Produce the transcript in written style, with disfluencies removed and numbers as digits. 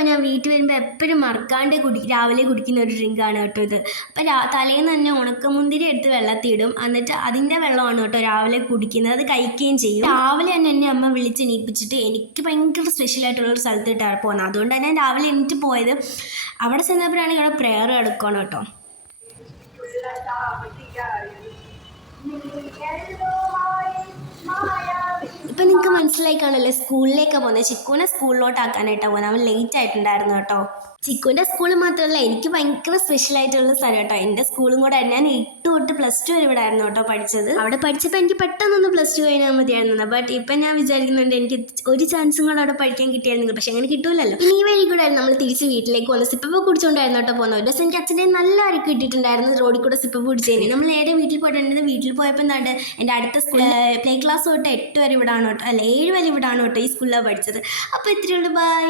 അപ്പോൾ ഞാൻ വീട്ടിൽ വരുമ്പോൾ എപ്പോഴും മറക്കാണ്ട് രാവിലെ കുടിക്കുന്ന ഒരു ഡ്രിങ്കാണ് കേട്ടോ ഇത്. അപ്പോൾ തലേന്ന് തന്നെ ഉണക്കമുന്തിരി എടുത്ത് വെള്ളത്തിയിടും, എന്നിട്ട് അതിൻ്റെ വെള്ളമാണ് കേട്ടോ രാവിലെ കുടിക്കുന്നത്. അത് കഴിക്കുകയും ചെയ്യും. രാവിലെ തന്നെ എന്നെ അമ്മ വിളിച്ച് എണീപ്പിച്ചിട്ട് എനിക്ക് ഭയങ്കര സ്പെഷ്യലായിട്ടുള്ളൊരു സ്ഥലത്തിട്ടാണ് പോകുന്നത്. അതുകൊണ്ട് തന്നെ രാവിലെ എണീറ്റ് പോയത്. അവിടെ ചെന്നപ്പോഴാണെങ്കിൽ അവിടെ പ്രെയർ എടുക്കണം കേട്ടോ. ഇപ്പം നിങ്ങൾക്ക് മനസ്സിലായി കാണല്ലേ, സ്കൂളിലേക്കാണ് പോകുന്നത്. ചിക്കുവിനെ സ്കൂളിലോട്ടാക്കാനായിട്ടാണ് പോകുന്നത്. അവൻ ലേറ്റ് ആയിട്ടുണ്ടായിരുന്നു കേട്ടോ. ചിക്കുവിൻ്റെ സ്കൂൾ മാത്രമല്ല, എനിക്ക് ഭയങ്കര സ്പെഷ്യലായിട്ടുള്ള സ്ഥലം കേട്ടോ. എൻ്റെ സ്കൂളും കൂടെ ഞാൻ 8 തൊട്ട് +2 വരെ ഇവിടെ ആയിരുന്നു കേട്ടോ പഠിച്ചത്. അവിടെ പഠിച്ചപ്പോൾ എനിക്ക് പെട്ടെന്നൊന്ന് +2 കഴിഞ്ഞാൽ മതിയായിരുന്നു. ബട്ട് ഇപ്പം ഞാൻ വിചാരിക്കുന്നുണ്ട് എനിക്ക് ഒരു ചാൻസും കൂടെ അവിടെ പഠിക്കാൻ കിട്ടിയായിരുന്നു. പക്ഷെ അങ്ങനെ കിട്ടൂലല്ലോ. ഇനി ഈ വഴി കൂടെ നമ്മൾ തിരിച്ച് വീട്ടിലേക്ക് വന്ന് സിപ്പപ്പ് കുടിച്ചുകൊണ്ടായിരുന്നു കേട്ടോ പോകുന്നത്. ഒരു ദിവസം എനിക്ക് അച്ഛൻ്റെ നല്ല അരക്ക് കിട്ടിയിട്ടുണ്ടായിരുന്നു റോഡിൽ കൂടെ സിപ്പപ്പ് കുടിച്ചതിന്. നമ്മൾ നേരെ വീട്ടിൽ പോയിട്ടുണ്ടെങ്കിൽ വീട്ടിൽ പോയപ്പോൾ എന്താണ് എൻ്റെ അടുത്ത സ്കൂൾ പ്ലേ ക്ലാസ് തൊട്ട് 8 വരെ ഇവിടെ ആണ് കേട്ടോ, അല്ല 7 വരെ ഇവിടെ ആണ് കേട്ടോ ഈ സ്കൂളിലാണ് പഠിച്ചത്. അപ്പോൾ ഇത്രയുള്ളൂ, ബൈ.